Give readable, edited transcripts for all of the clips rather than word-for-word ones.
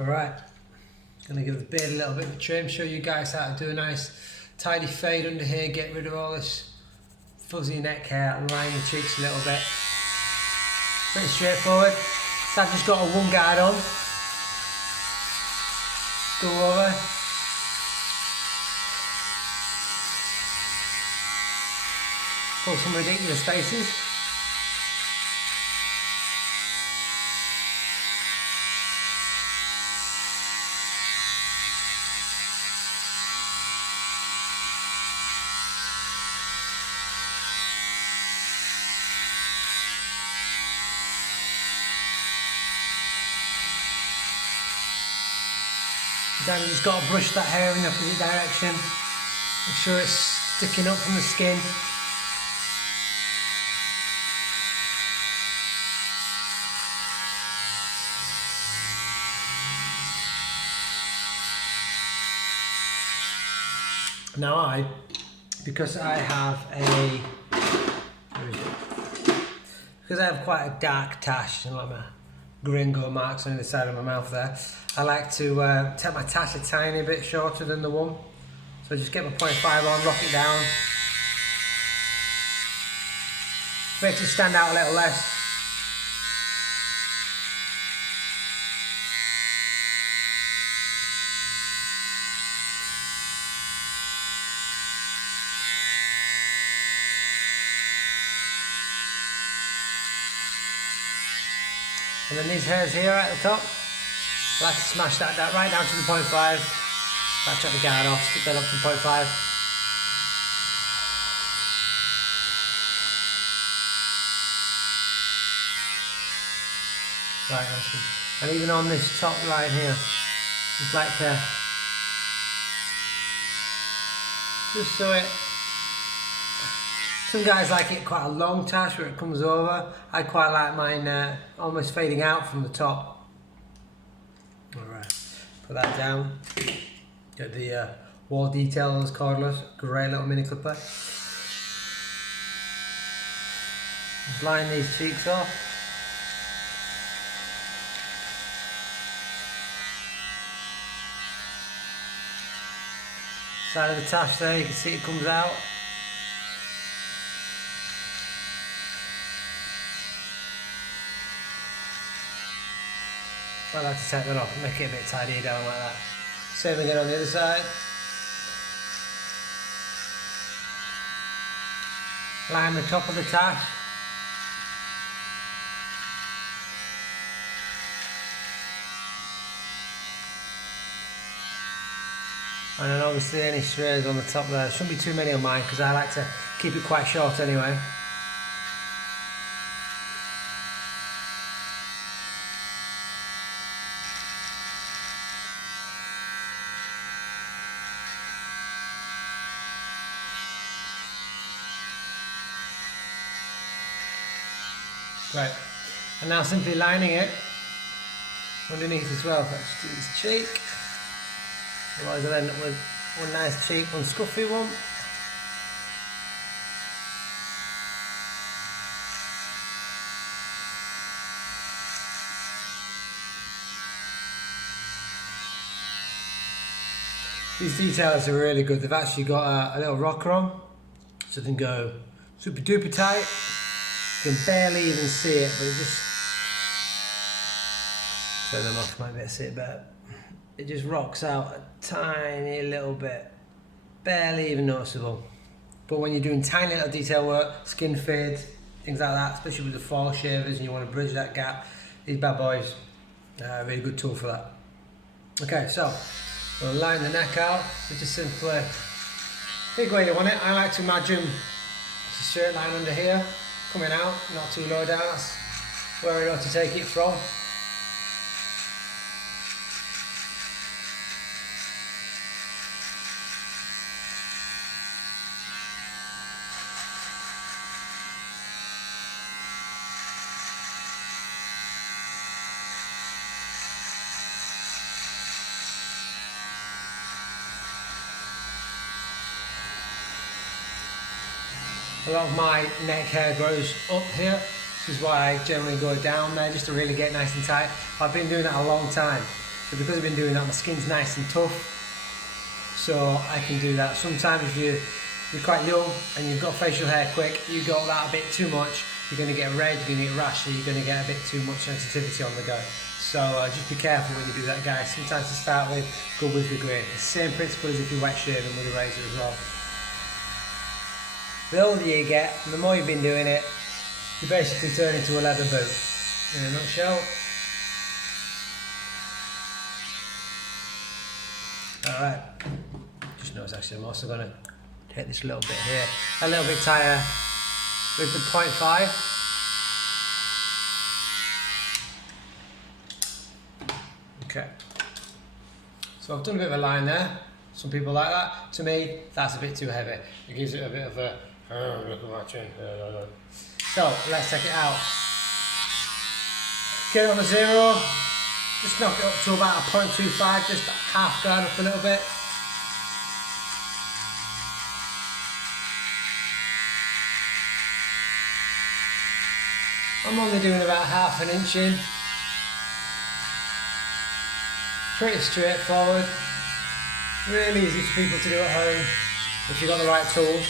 Alright, gonna give the beard a little bit of a trim, show you guys how to do a nice tidy fade under here, get rid of all this fuzzy neck hair and line your cheeks a little bit. Pretty straightforward. So I've just got a one guard on. Go over. Pull some ridiculous faces. Then you just got to brush that hair in the opposite direction. Make sure it's sticking up from the skin. Now because I have quite a dark tash and like my gringo marks on the side of my mouth there, I like to take my tash a tiny bit shorter than the one. So just get my 0.5 on, lock it down. Makes it stand out a little less. And then these hairs here at the top, I like to smash that right down to the 0.5. I'll chuck the guard off, stick that up to 0.5. Right, that's good. And even on this top line here, just like just so it. Some guys like it quite a long tash where it comes over. I quite like mine almost fading out from the top. Alright, put that down. Get the wall detail on those cordless. Great little mini clipper. Just line these cheeks off. Side of the tash there, you can see it comes out. I like to take that off and make it a bit tidier down like that. Same again on the other side. Line the top of the tash. And then obviously any strays on the top there. Shouldn't be too many on mine because I like to keep it quite short anyway. Right, and now simply lining it underneath as well. Let's do this cheek. Otherwise I'll end up with one nice cheek, one scuffy one. These details are really good. They've actually got a little rocker on, so they can go super duper tight. You can barely even see it, but it just... Turn them off, might be able to see it better. It just rocks out a tiny little bit. Barely even noticeable. But when you're doing tiny little detail work, skin fades, things like that, especially with the fall shavers and you want to bridge that gap, these bad boys are a really good tool for that. Okay, so we'll line the neck out. So just simply pick where you want it. I like to imagine it's a straight line under here, coming out, not too low down. That's where I know to take it from. A lot of my neck hair grows up here. This is why I generally go down there, just to really get nice and tight. I've been doing that a long time. So because I've been doing that, my skin's nice and tough, so I can do that. Sometimes if you're quite young and you've got facial hair quick, you got that a bit too much, you're going to get red, you're going to get rash, you're going to get a bit too much sensitivity on the go. So just be careful when you do that, guys. Sometimes to start with, go with the grain. The same principle as if you're wet shaving with a razor as well. The older you get, the more you've been doing it, you basically turn into a leather boot. In a nutshell. Alright. Just notice actually I'm also going to take this little bit here, a little bit tighter with the 0.5. Okay, so I've done a bit of a line there. Some people like that. To me, that's a bit too heavy. It gives it a bit of a look at my chin. So let's take it out. Get it on the 0. Just knock it up to about a 0.25. Just half guard up a little bit. I'm only doing about half an inch in. Pretty straightforward, really easy for people to do at home if you've got the right tools.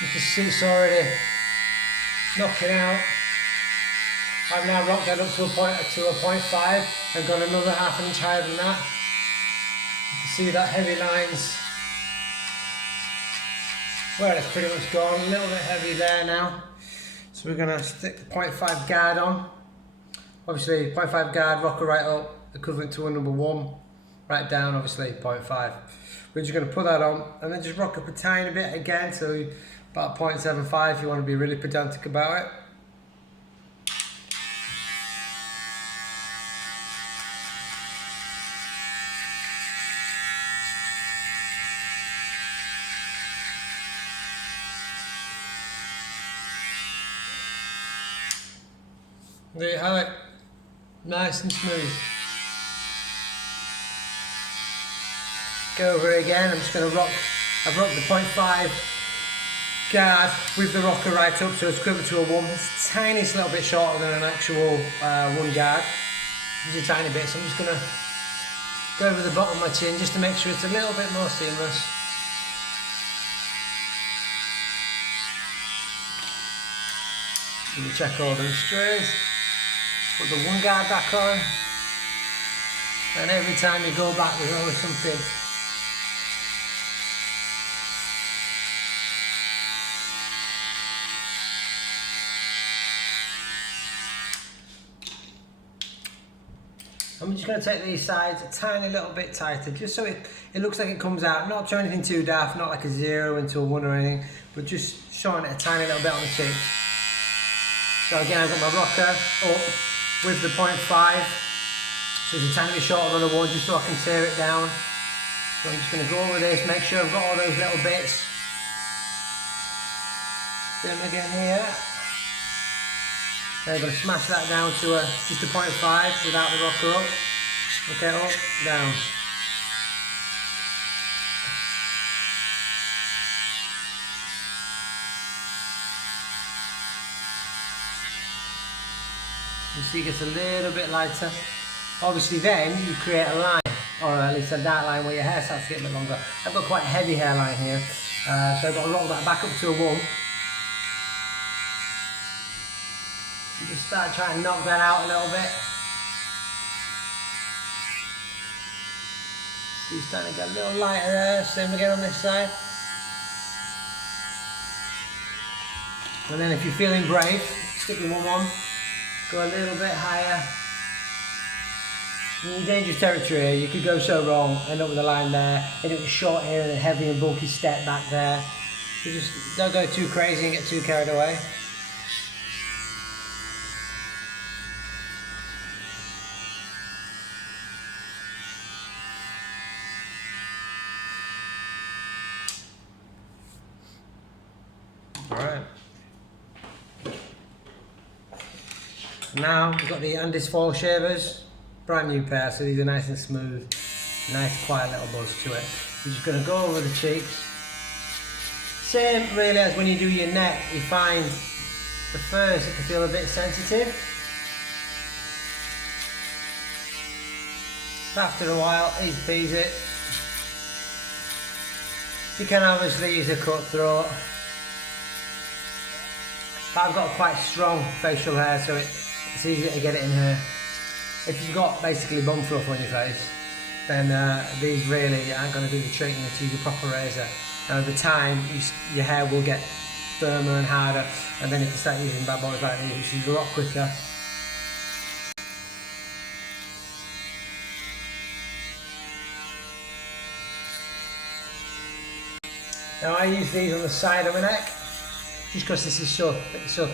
You can see it's already knocking out. I've now rocked that up to a 0.5 and gone another half an inch higher than that. You can see that heavy lines where it's pretty much gone, a little bit heavy there now. So we're going to stick the 0.5 guard on. Obviously 0.5 guard, rocker right up, equivalent to a number 1. Right down, obviously 0.5. We're just going to put that on and then just rock up a tiny bit again, so about 0.75 if you want to be really pedantic about it. There you have it, nice and smooth. Go over it again. I'm just going to rock. I've rocked the 0.5 guard with the rocker right up, so it's equivalent to a 1. It's the tiniest little bit shorter than an actual 1 guard. Just a tiny bit. So I'm just going to go over the bottom of my chin just to make sure it's a little bit more seamless. You check all those strays. Put the 1 guard back on, and every time you go back there's always something. I'm just going to take these sides a tiny little bit tighter, just so it looks like it comes out, not to anything too daft, not like a 0 into a 1 or anything, but just showing it a tiny little bit on the cheek. So again, I've got my rocker up with the 0.5, so it's a tiny bit shorter than the 1, just so I can tear it down. So I'm just going to go over this, make sure I've got all those little bits. Then again here. Then I'm going to smash that down to just a 0.5 without the rocker up. Okay, up, down. You see it gets a little bit lighter. Obviously then you create a line, or at least a dark line where your hair starts to get a bit longer. I've got quite a heavy hairline here, so I've got to roll that back up to a 1. You just start trying to knock that out a little bit. So you're starting to get a little lighter there, same again on this side. And then if you're feeling brave, stick your 1 on. Go a little bit higher. In dangerous territory here, you could go so wrong, end up with a line there, end up with short here and a heavy and bulky step back there. You just don't go too crazy and get too carried away. Alright. Now we've got the Andy's foil shavers. brand new pair, so these are nice and smooth, nice quiet little buzz to it. You're just going to go over the cheeks. Same really as when you do your neck, you find the first it can feel a bit sensitive. But after a while, easy peasy. You can obviously use a cut throat. But I've got quite strong facial hair, so it's easy to get it in here. If you've got basically bum fluff on your face, then these really aren't going to do the trick. You need to use a proper razor. And over time, your hair will get firmer and harder, and then you can start using bad boys like these, which is a lot quicker. Now I use these on the side of my neck, just because this is so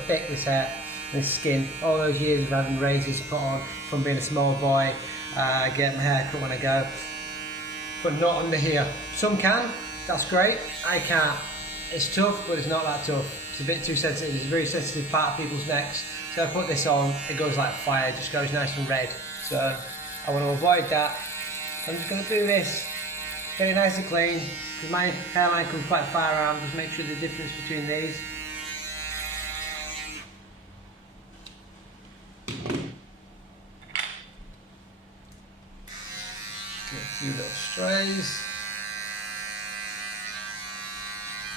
thick, this hair, this skin. All those years of having razors put on from being a small boy, getting my hair cut when I go, but not under here. Some can, that's great, I can't. It's tough, but it's not that tough. It's a bit too sensitive, it's a very sensitive part of people's necks. So I put this on, it goes like fire, it just goes nice and red. So I want to avoid that. I'm just going to do this, get it nice and clean, because my hairline comes quite far around. Just make sure the difference between these. Get a few little strays.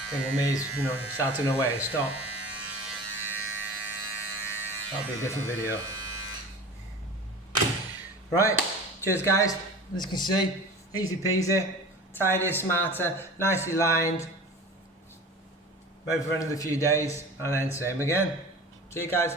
Thing with me is, you know, starting away, stop. That'll be a different video. Right, cheers guys. As you can see, easy peasy, tidy, smarter, nicely lined. Wait for another few days and then same again. See you guys.